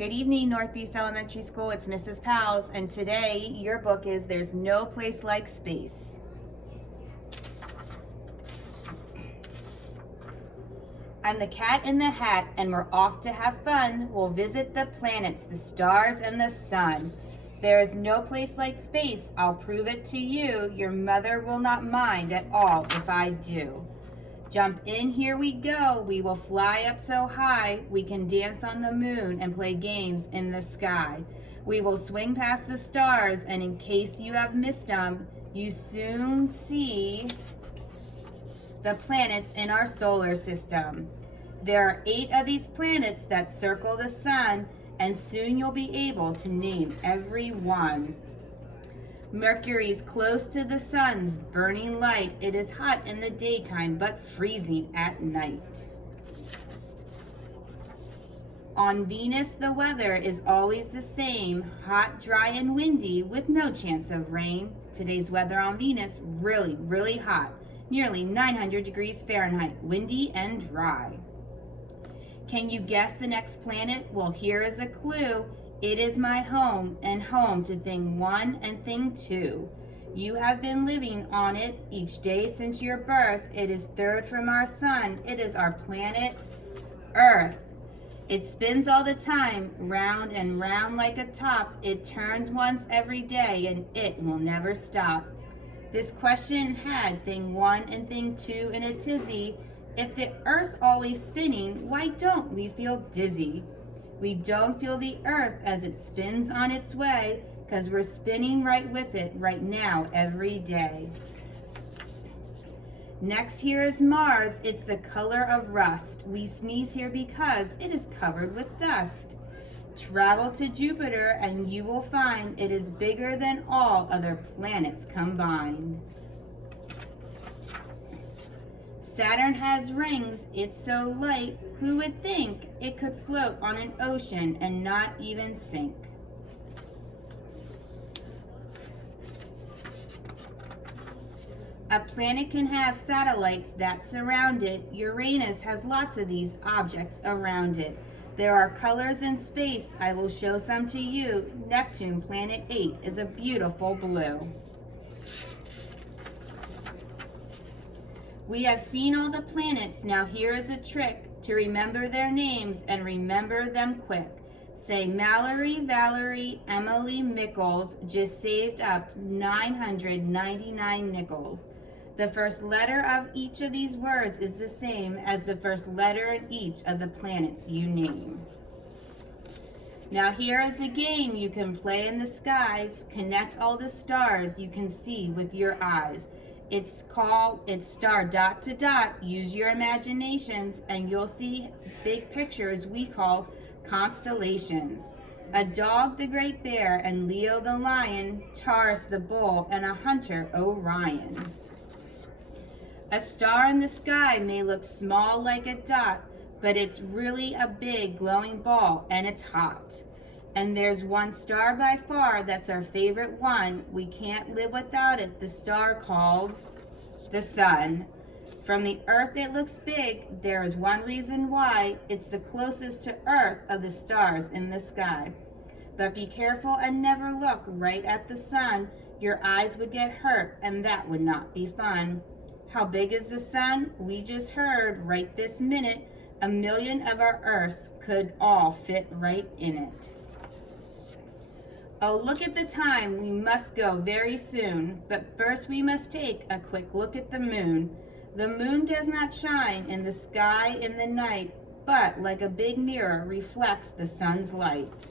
Good evening, Northeast Elementary School. It's Mrs. Powels, and today your book is There's No Place Like Space. I'm the cat in the hat, and we're off to have fun. We'll visit the planets, the stars, and the sun. There is no place like space. I'll prove it to you. Your mother will not mind at all if I do. Jump in, here we go. We will fly up so high. We can dance on the moon and play games in the sky. We will swing past the stars, and in case you have missed them, you soon see the planets in our solar system. There are 8 of these planets that circle the sun, and soon you'll be able to name every one. Mercury's close to the sun's burning light. It is hot in the daytime, but freezing at night. On Venus, the weather is always the same, hot, dry, and windy with no chance of rain. Today's weather on Venus, really hot, nearly 900 degrees Fahrenheit, windy and dry. Can you guess the next planet? Well, here is a clue. It is my home, and home to thing 1 and thing 2. You have been living on it each day since your birth. It is third from our sun. It is our planet Earth. It spins all the time, round and round like a top. It turns once every day, and it will never stop. This question had thing 1 and thing 2 in a tizzy. If the Earth's always spinning, why don't we feel dizzy? We don't feel the Earth as it spins on its way, 'cause we're spinning right with it right now every day. Next here is Mars. It's the color of rust. We sneeze here because it is covered with dust. Travel to Jupiter and you will find it is bigger than all other planets combined. Saturn has rings, it's so light, who would think it could float on an ocean and not even sink? A planet can have satellites that surround it. Uranus has lots of these objects around it. There are colors in space, I will show some to you. Neptune, planet 8, is a beautiful blue. We have seen all the planets, now here is a trick to remember their names and remember them quick. Say Mallory, Valerie, Emily, Mickles, just saved up 999 nickels. The first letter of each of these words is the same as the first letter in each of the planets you name. Now here is a game you can play in the skies. Connect all the stars you can see with your eyes. It's star dot to dot. Use your imaginations and you'll see big pictures we call constellations. A dog, the great bear, and Leo the lion, Taurus the bull, and a hunter, Orion. A star in the sky may look small like a dot, but it's really a big glowing ball and it's hot. And there's one star by far that's our favorite one. We can't live without it, the star called the sun. From the Earth it looks big. There is one reason why. It's the closest to Earth of the stars in the sky. But be careful and never look right at the sun. Your eyes would get hurt and that would not be fun. How big is the sun? We just heard right this minute. 1 million of our Earths could all fit right in it. Oh, look at the time, we must go very soon. But first we must take a quick look at the moon. The moon does not shine in the sky in the night, but like a big mirror reflects the sun's light.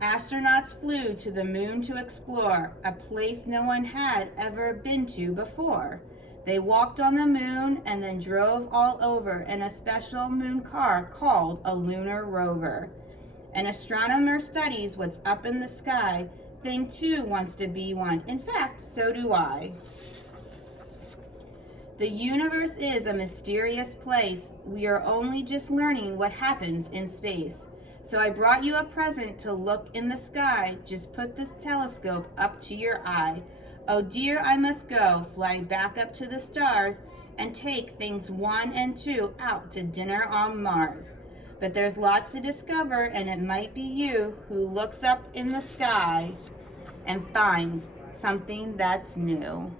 Astronauts flew to the moon to explore, a place no one had ever been to before. They walked on the moon and then drove all over in a special moon car called a Lunar Rover. An astronomer studies what's up in the sky. Thing 2 wants to be one. In fact, so do I. The universe is a mysterious place. We are only just learning what happens in space. So I brought you a present to look in the sky. Just put this telescope up to your eye. Oh dear, I must go, fly back up to the stars, and take things 1 and 2 out to dinner on Mars. But there's lots to discover, and it might be you who looks up in the sky and finds something that's new.